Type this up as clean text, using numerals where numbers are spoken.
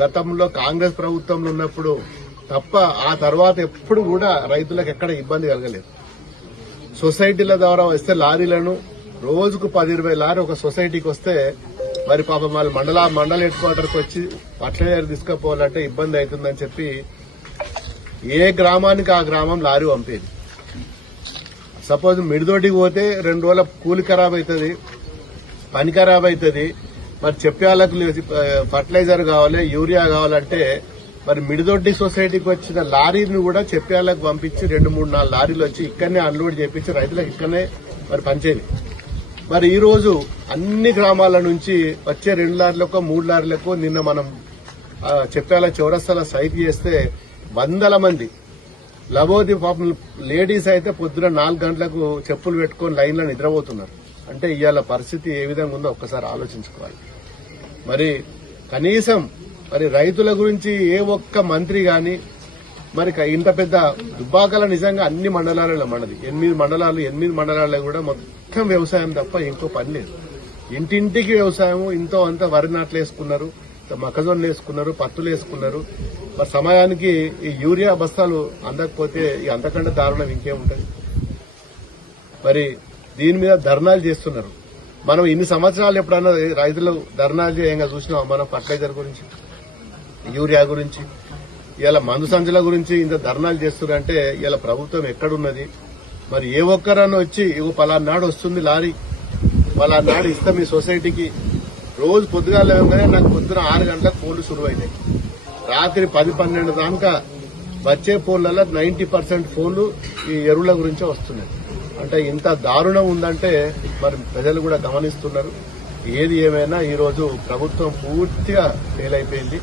గతంలో కాంగ్రెస్ ప్రభుత్వంలో ఉన్నప్పుడు తప్ప ఆ తర్వాత ఎప్పుడు కూడా రైతులకు ఎక్కడ ఇబ్బంది కలగలేదు. సొసైటీల ద్వారా వస్తే లారీలను రోజుకు 10-20 లారీ ఒక సొసైటీకి వస్తే మరి పాపం వాళ్ళు మండల హెడ్ క్వార్టర్కి వచ్చి ఫర్టిలైజర్ తీసుకుపోవాలంటే ఇబ్బంది అవుతుందని చెప్పి ఏ గ్రామానికి ఆ గ్రామం లారీ పంపేది. సపోజ్ మిడిదొడ్డికి పోతే 2 రోజుల కూలి ఖరాబ్ అవుతుంది, పని ఖరాబ్ అవుతుంది. మరి చెప్పేవాళ్ళకు ఫర్టిలైజర్ కావాలి, యూరియా కావాలంటే మరి మిడిదొడ్డి సొసైటీకి వచ్చిన లారీని కూడా చెప్పేవాళ్ళకు పంపించి 2-3-4 లారీలు వచ్చి ఇక్కడనే అన్లోడ్ చేపించి రైతులకు ఇక్కడనే మరి పంచేది. మరి ఈ రోజు అన్ని గ్రామాల నుంచి వచ్చే 2 లారీలకు 3 లారీలకు నిన్న మనం చెప్పేవాళ్ళ చౌరస్తాల సైట్ చేస్తే వందల మంది లబోది పాపం లేడీస్ అయితే పొద్దున 4 గంటలకు చెప్పులు పెట్టుకుని లైన్లో నిద్రపోతున్నారు. అంటే ఇవాళ పరిస్థితి ఏ విధంగా ఉందో ఒక్కసారి ఆలోచించుకోవాలి. మరి కనీసం మరి రైతుల గురించి ఏ ఒక్క మంత్రి గాని మరి ఇంత పెద్ద దుబ్బాకల నిజంగా అన్ని మండలాలలో మనది 8 మండలాల్లో కూడా మొత్తం వ్యవసాయం తప్ప ఇంకో పని లేదు. ఇంటింటికి వ్యవసాయం, ఇంతో అంత వరి నాట్లు వేసుకున్నారు, మొక్కజొన్నలు వేసుకున్నారు, పత్తులు వేసుకున్నారు. మరి సమయానికి ఈ యూరియా బస్తాలు అందకపోతే అంతకంటే దారుణం ఇంకేముంటది. మరి దీని మీద ధర్నాలు చేస్తున్నారు. మనం ఇన్ని సంవత్సరాలు ఎప్పుడన్నా రైతులు ధర్నాలు చేయంగా చూసినాం. మనం ఫర్టిలైజర్ గురించి, యూరియా గురించి, ఇలా మందు సంచుల గురించి ఇంత ధర్నాలు చేస్తున్నారంటే ఇలా ప్రభుత్వం ఎక్కడున్నది? మరి ఏ ఒక్కరన్నా వచ్చి ఇగో పలానాడు వస్తుంది లారీ, పలానాడు ఇస్తాం ఈ సొసైటీకి. రోజు పొద్దుగా లేవగానే నాకు పొద్దున 6 గంటలకు ఫోన్లు శురువైనాయి. రాత్రి 10-12 దాకా వచ్చే ఫోన్లలో 90% ఫోన్లు ఈ ఎరువుల గురించే వస్తున్నాయి. అంటే ఇంత దారుణం ఉందంటే మరి ప్రజలు కూడా గమనిస్తున్నారు. ఏది ఏమైనా ఈ రోజు ప్రభుత్వం పూర్తిగా ఫెయిల్ అయిపోయింది.